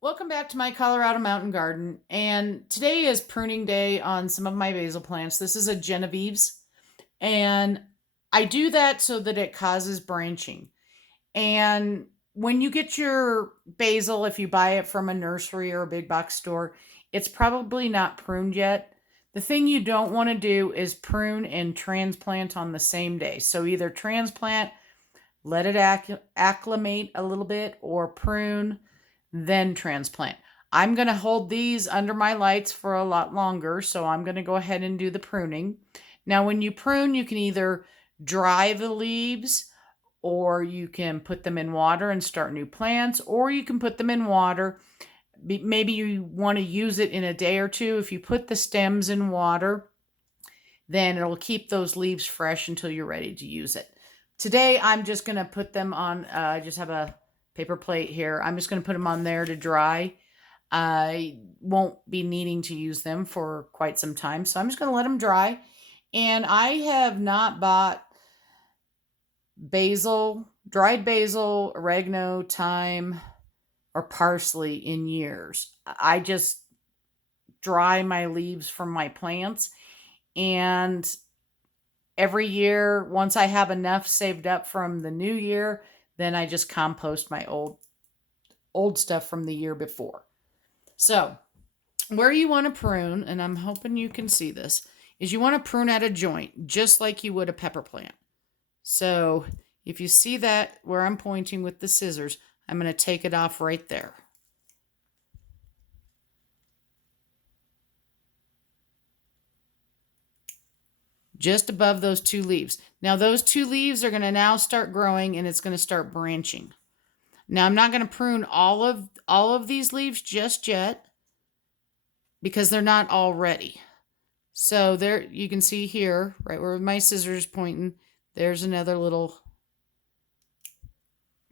Welcome back to my Colorado mountain garden. And today is pruning day on some of my basil plants. This is a Genevieve's. And I do that so that it causes branching. And when you get your basil, if you buy it from a nursery or a big box store, it's probably not pruned yet. The thing you don't want to do is prune and transplant on the same day. So either transplant, let it acclimate a little bit, or prune then transplant. I'm going to hold these under my lights for a lot longer, so I'm going to go ahead and do the pruning. Now, when you prune, you can either dry the leaves, or you can put them in water and start new plants, or you can put them in water. Maybe you want to use it in a day or two. If you put the stems in water, then it'll keep those leaves fresh until you're ready to use it. Today, I'm just going to put them on, I just have a paper plate here. I'm just going to put them on there to dry. I won't be needing to use them for quite some time, so I'm just going to let them dry. And I have not bought dried basil, oregano, thyme, or parsley in years. I just dry my leaves from my plants, and every year, once I have enough saved up from the new year, then I just compost my old stuff from the year before. So, where you want to prune, and I'm hoping you can see this, is you want to prune at a joint, just like you would a pepper plant. So, if you see that where I'm pointing with the scissors, I'm going to take it off right there. Just above those two leaves. Now those two leaves are going to now start growing, and it's going to start branching. Now I'm not going to prune all of these leaves just yet because they're not all ready. So there you can see here, right where my scissors pointing, there's another little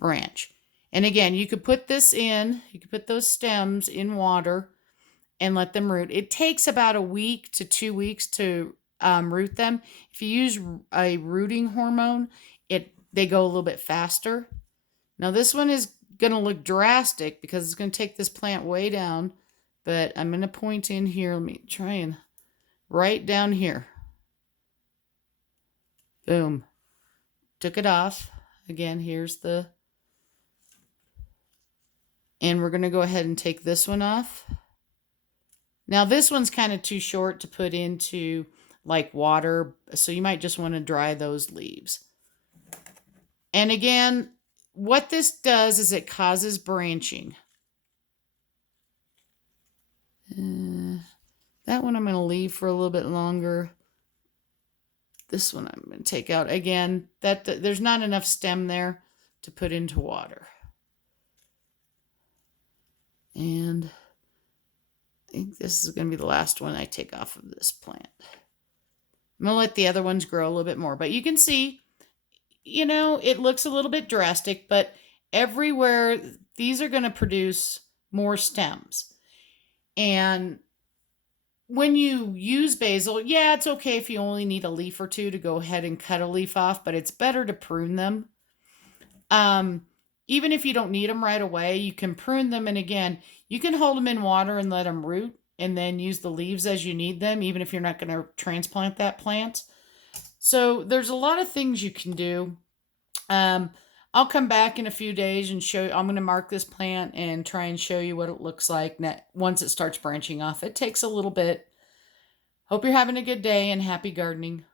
branch. And again, you could put those stems in water and let them root. It takes about a week to 2 weeks to root them. If you use a rooting hormone, they go a little bit faster. Now this one is going to look drastic because it's going to take this plant way down, but I'm going to point in here. Let me try and right down here. Boom. Took it off. Again, and we're going to go ahead and take this one off. Now this one's kind of too short to put into like water, so you might just want to dry those leaves. And again, what this does is it causes branching. That one I'm going to leave for a little bit longer. This one I'm going to take out. Again, there's not enough stem there to put into water. And I think this is going to be the last one I take off of this plant. I'm going to let the other ones grow a little bit more. But you can see, it looks a little bit drastic, but everywhere, these are going to produce more stems. And when you use basil, yeah, it's okay if you only need a leaf or two to go ahead and cut a leaf off, but it's better to prune them. Even if you don't need them right away, you can prune them. And again, you can hold them in water and let them root, and then use the leaves as you need them, even if you're not going to transplant that plant. So there's a lot of things you can do. I'll come back in a few days and I'm going to mark this plant and try and show you what it looks like once it starts branching off. It takes a little bit. Hope you're having a good day and happy gardening.